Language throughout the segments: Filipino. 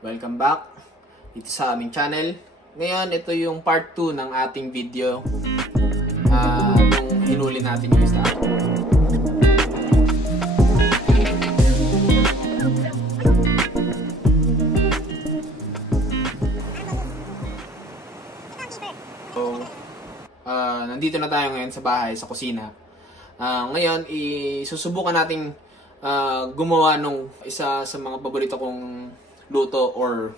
Welcome back dito sa aming channel. Ngayon, ito yung part 2 ng ating video nung hinuli natin yung isda. So, nandito na tayo ngayon sa bahay, sa kusina. Ngayon, susubukan nating gumawa nung isa sa mga paborito kong luto or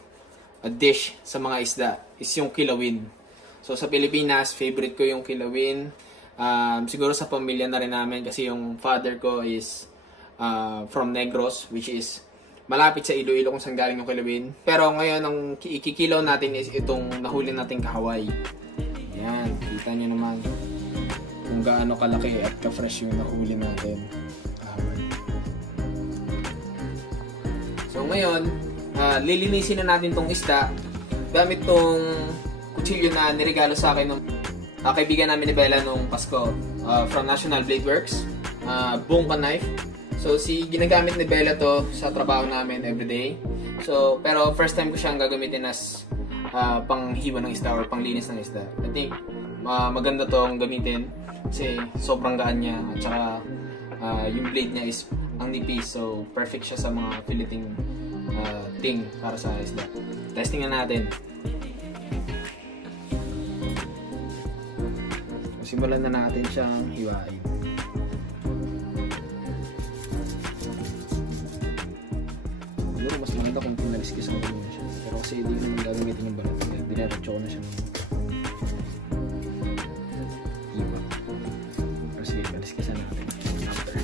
a dish sa mga isda is yung kilawin. So sa Pilipinas, favorite ko yung kilawin. Siguro sa pamilya na rin namin kasi yung father ko is from Negros, which is malapit sa Iloilo kung saan galing yung kilawin. Pero ngayon, ang ikikilaw natin is itong nahuli nating kahaway. Yan, kita nyo naman kung gaano kalaki at ka-fresh yung nahuli natin kahaway. So ngayon, lilinisin na natin tong isda gamit tong kutsilyo na niregalo sa akin ng kaibigan namin ni Bella nung Pasko from National Blade Works, Bongka knife. So ginagamit ni Bella to sa trabaho namin everyday. So pero first time ko siyang gagamitin as panghiwa ng isda or panglinis ng isda. I think maganda tong gamitin kasi sobrang gaan niya at saka yung blade niya is ang nipis, so perfect siya sa mga filleting thing para sa isda. Testing na natin. Simulan na natin siyang hiwain. Siguro mas maganda kung pinaliskis ang gawin na siya. Pero kasi hindi ko naman gagamitin yung balat. Kaya dinerecho ko na siya ng hiwa. Pero sige, paliskisan natin. After.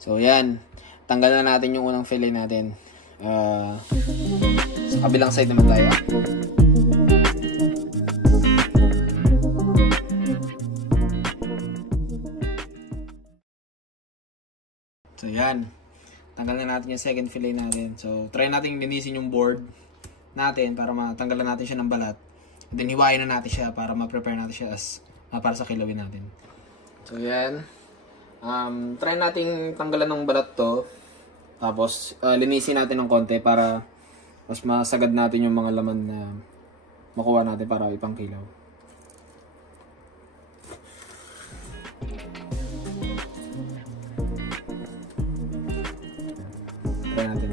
So yan, tanggal na natin yung unang fillet natin. Sa kabilang side naman tayo. So yan, tanggal na natin yung second fillet natin. So try natin linisin yung board natin para matanggalan natin siya ng balat. And then hiwain na natin siya para ma-prepare natin siya as para sa kilawin natin. So yan. Try nating tanggalan ng balat to. Tapos linisin natin ng konti para mas masagad natin yung mga laman na makuha natin para ipang kilaw. Try natin.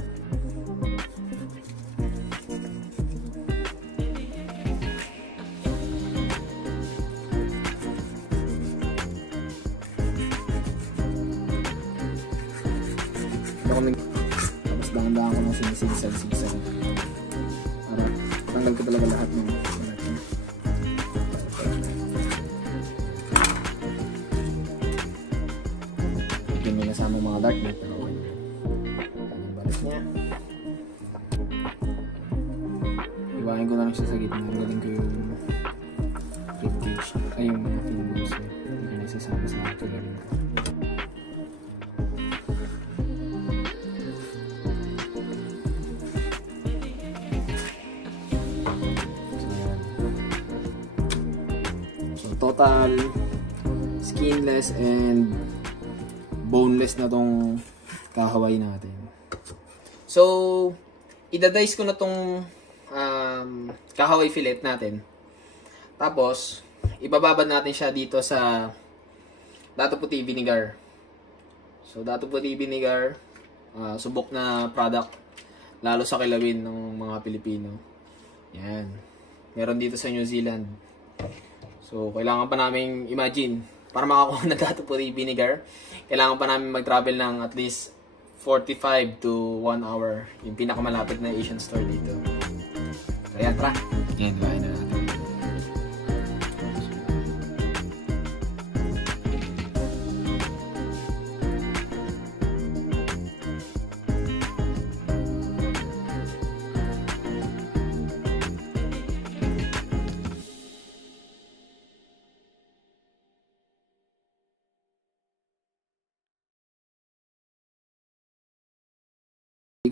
Tapos dahan-dahan ko nang sinisig-sag para tanggal ko talaga lahat ng balat. Hindi may nasamang mga dark net pero okay. Ang balat niya. Iwain ko na lang siya sa gitna. Galing ko yung rib cage. Ay yung mga fingers. Hindi ko nagsasama sa akin. Galing ko. Total skinless and boneless na tong kahaway natin. So, idadice ko na tong kahaway fillet natin. Tapos, ibababad natin siya dito sa dato puti vinegar. So, dato puti vinegar, subok na product, lalo sa kilawin ng mga Pilipino. Yan. Meron dito sa New Zealand. So, kailangan pa namin imagine, para makakuha ng dato puti vinegar, kailangan pa namin mag-travel ng at least 45 to 1 hour. Yung pinakamalapit na Asian store dito. So, ayan, tara. Yan, lain na natin.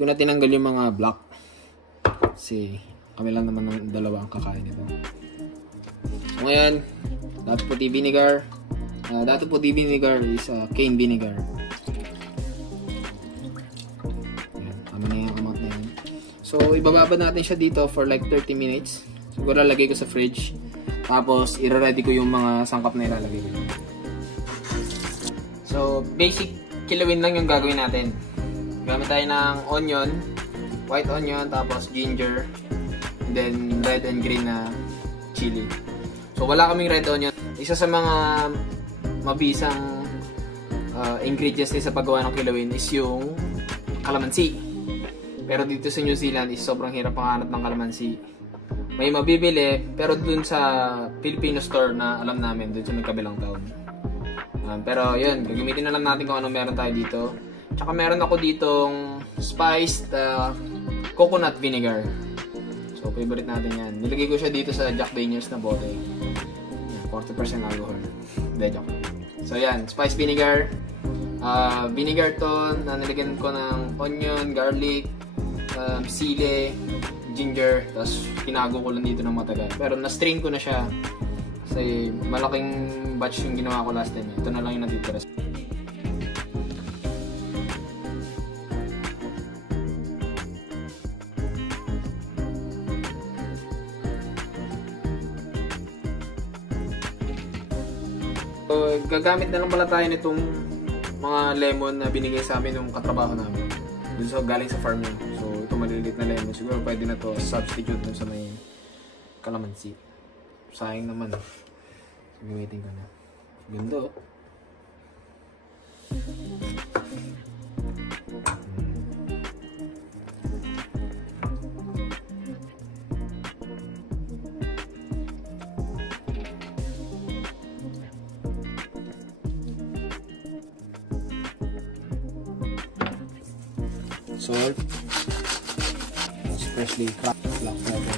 ko na tinanggal yung mga black. Kasi kami lang naman ng dalawa ang kakain nito. So ngayon, dato puti vinegar. Dato puti vinegar is cane vinegar. Ayan, kami na yung amount na yun. So ibababad natin siya dito for like 30 minutes. Siguro lagay ko sa fridge. Tapos i-ready ko yung mga sangkap na ilalagay ko. So basic kilawin lang yung gagawin natin. Gamit tayo ng onion, white onion, tapos ginger, and then red and green na chili. So wala kaming red onion. Isa sa mga mabisang ingredients sa paggawa ng kilawin is yung calamansi. Pero dito sa New Zealand is sobrang hirap makahanap ng calamansi. May mabibili, pero dun sa Filipino store na alam namin, dun sa may kabilang town. Pero yun, gagamitin na lang natin kung ano meron tayo dito. Tsaka meron ako ditong spiced coconut vinegar. So, favorite natin yan. Nilagay ko siya dito sa Jack Daniels na bote. 40% alcohol. Hindi, joke. So, yan. Spiced vinegar. Vinegar to na nilagyan ko ng onion, garlic, sili, ginger. Tapos, tinago ko lang dito ng matagal. Pero, na-strain ko na siya. Kasi, malaking batch yung ginawa ko last time. Ito na lang yung natitira. So, gagamit na lang pala tayo nitong mga lemon na binigay sa amin ng katrabaho namin. Dun sa galing sa farm yun. So, ito maliliit na lemon. Siguro pwede na to substitute dun sa may calamansi. Sayang naman. So, gamitin ko na. Ganda oh. Salt, especially cracked black pepper.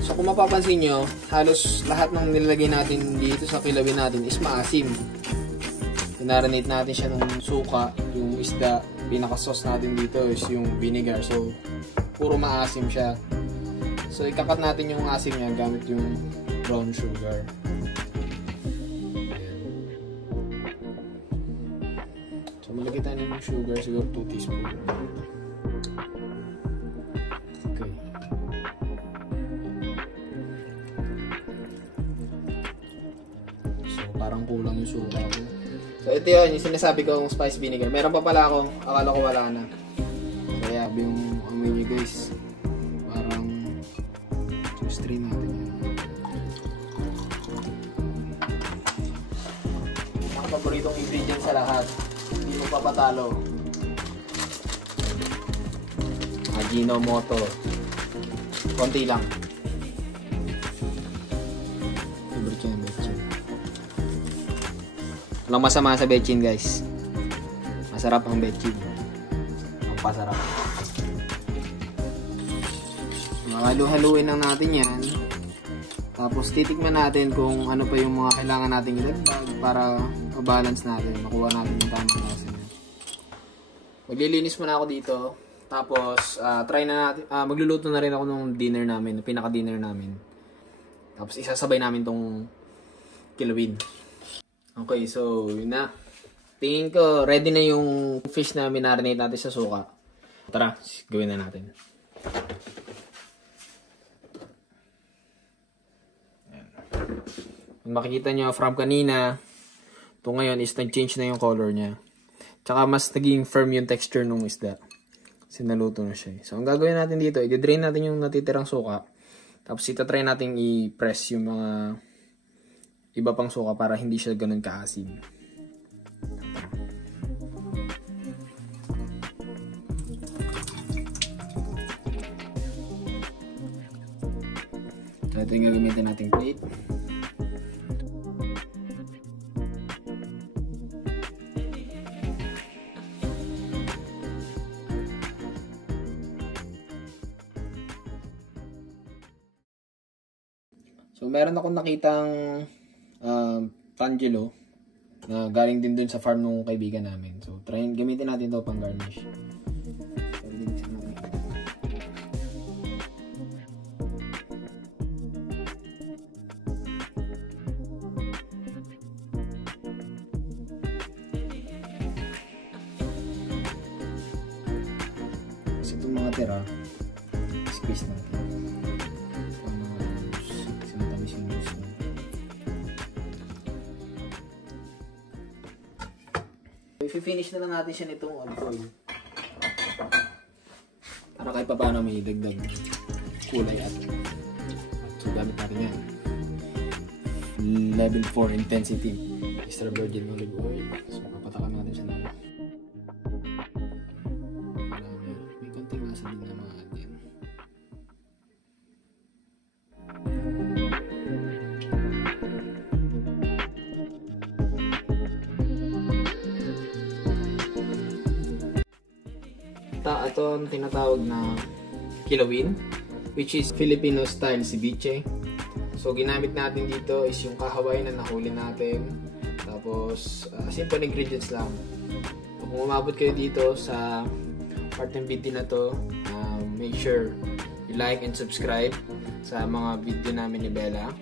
So kung mapapansin nyo, halos lahat ng nilagay natin dito sa kilawin natin is maasim. Pinaranate natin siya ng suka, yung isda, pinaka-sauce natin dito is yung vinegar. So puro maasim siya. So ikakat natin yung asim niya gamit yung brown sugar. Malagay tayo ng sugar, siguro 2 teaspoon. Okay. So, parang kulang yung sugar ko. So, ito yun, yung sinasabi kong spice vinegar. Meron pa pala akong, akala ko wala na. Kaya, yung amoy nyo guys, parang strain natin yun. Ang paboritong ingredient sa lahat. Hindi mo papatalo. Ajinomoto. Konti lang. Favorite ko yung bechin. Walang masama sa bechin guys. Masarap ang bechin. Ang pasarap. Halu-haluin lang natin yan. Tapos titikman natin kung ano pa yung mga kailangan nating ilagdag para balance natin, makuha natin yung tamang lasa niya. Maglilinis muna ako dito. Tapos try na natin, magluluto na rin ako ng dinner namin, pinaka-dinner namin. Tapos isasabay namin tong kilawin. Okay, so yun na. Tingin ko ready na yung fish na minarinate natin sa suka. Tara, gawin na natin. Kung makikita nyo from kanina, ito ngayon is nag-change na yung color niya. Tsaka mas naging firm yung texture nung isda. Kasi naluto na siya. So ang gagawin natin dito, i-drain natin yung natitirang suka. Tapos itatry natin i-press yung mga iba pang suka para hindi siya ganun kaasim. So ito yung gagamitin nating plate. So, meron akong nakitang tangelo na galing din dun sa farm ng kaibigan namin. So, gamitin natin ito pang garnish. natira, squeeze natin. Kasi matamis yung juice natin. I-finish na lang natin siya nitong foil. Para kahit pa paano may dagdag kulay at so gamit natin yan. Level 4 intensity. Extra virgin olive oil. So papatakan natin siya naman. May konting nasa din na mga atin. Ito ang tinatawag na kilawin, which is Filipino style ceviche. So ginamit natin dito is yung kahaway na nahuli natin. Tapos simple ingredients lang. So, kung umabot kayo dito sa part ng video na to, make sure you like and subscribe sa mga video namin ni Bella.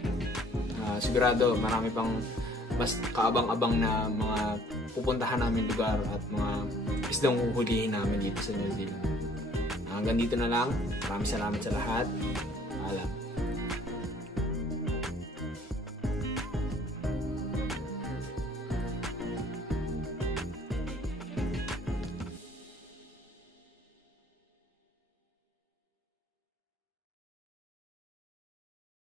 Sigurado marami pang mas kaabang-abang na mga pupuntahan namin lugar at mga isdang huhulihin namin dito sa New Zealand. Hanggang dito na lang. Maraming salamat sa lahat. Paalam.